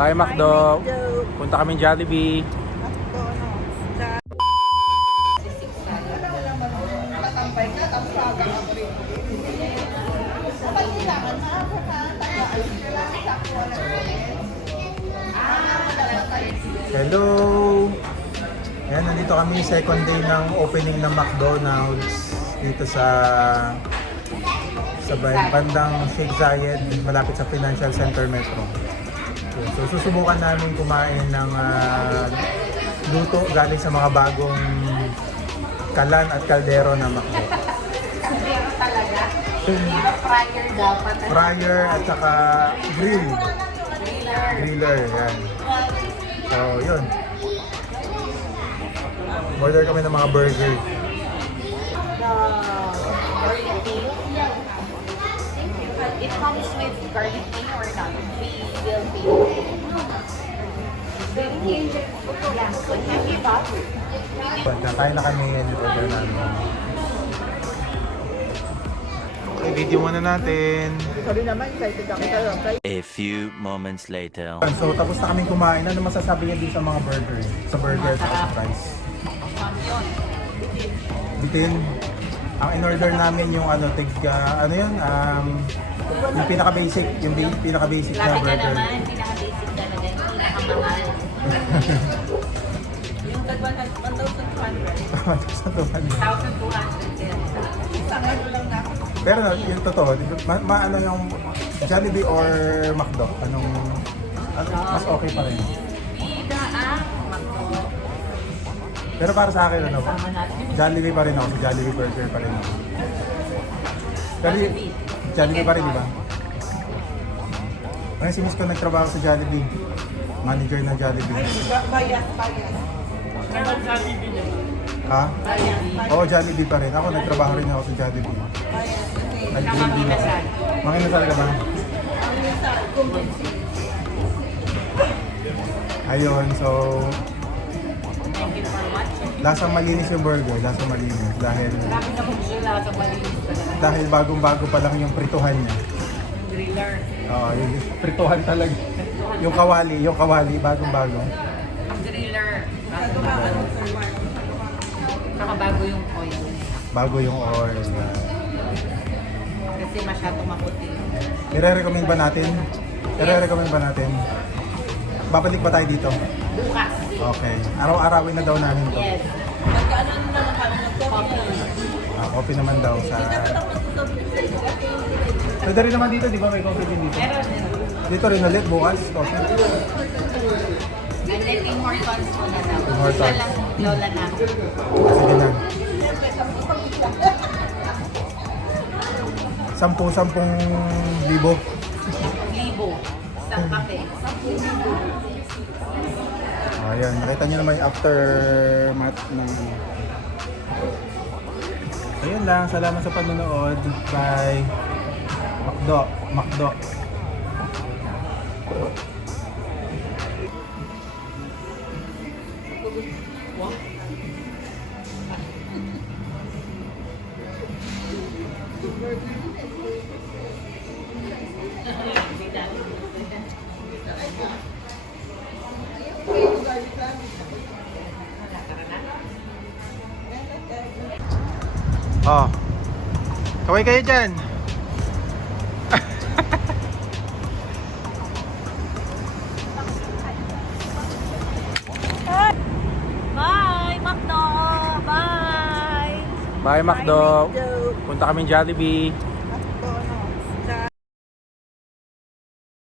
Bye, McDo. Punta kami Jollibee. Hello! Ayan, nandito kami second day ng opening ng McDonald's dito sa bandang Sheikh Zayed, malapit sa Financial Center Metro. So susubukan namin kumain ng luto galing sa mga bagong kalan at kaldero na McDo. Kaldero talaga? Fryer dapat. Fryer at saka grill. Griller, yan. So, yun. Order kami ng mga burger. It comes with garlic mayo or not? We will pay. Nakain na kami yung order namin. Okay, video muna natin. A few moments later. So, tapos na kami kumain. Ano masasabi niya din sa mga burger? Sa burger at sa fries? Bitin. Ang in-order namin yung ano, ano yun? Yung pinaka-basic. Yung pinaka-basic na Laki ka burger. naman, pinaka-basic talaga, yung pinakamahal. Yung tag 1,200. 1,200. Pero yung totoo, ano yung Jollibee or McDo? Mas okay pa rin? Bida ang McDo. Pero para sa akin, ano, Jollibee pa rin ako. Jollibee burger pa rin ako. Pero Jollibee pa rin, di ba? Ngayon si Miss ko nagtrabaho sa Jollibee. Manager ng Jollibee. Bayas. Ha? Oo, Jollibee pa rin. Ako nagtrabaho rin ako sa Jollibee. Nag-grill din ako. Mga inasal ka ba? Ayun, so lasang malinis yung burger, lasang malinis dahil Marami na kong sila sa malinis talaga. dahil bagong-bago pa lang yung prituhan niya. Yung griller. Oo, yung prituhan talaga. Yung kawali, bagong-bago. Ang griller. Saka bago yung oil. Bago yung oil. Kasi masyadong maputi. I-recommend ba natin? I-recommend ba natin? Babalik ba tayo dito? Bukas. Okay. Araw-arawin na daw namin to. Yes. Magkaano naman kami ng Coffee. Coffee naman daw sa... Pwede rin naman dito, di ba? May coffee din dito. Meron. Dito rin ulit, bukas, coffee. And then Tim Hortons mo na daw. Tim Hortons. Isa lang lola na. Sige na. 10,000 libo. Libo. Isang kape. Ayan, nakita nyo naman yung aftermath ng... Ayun lang, salamat sa panonood. Bye. McDo. Oh. Kaway kayo dyan. Bye, McDo! Bye! Bye, McDo. Punta kami Jollibee.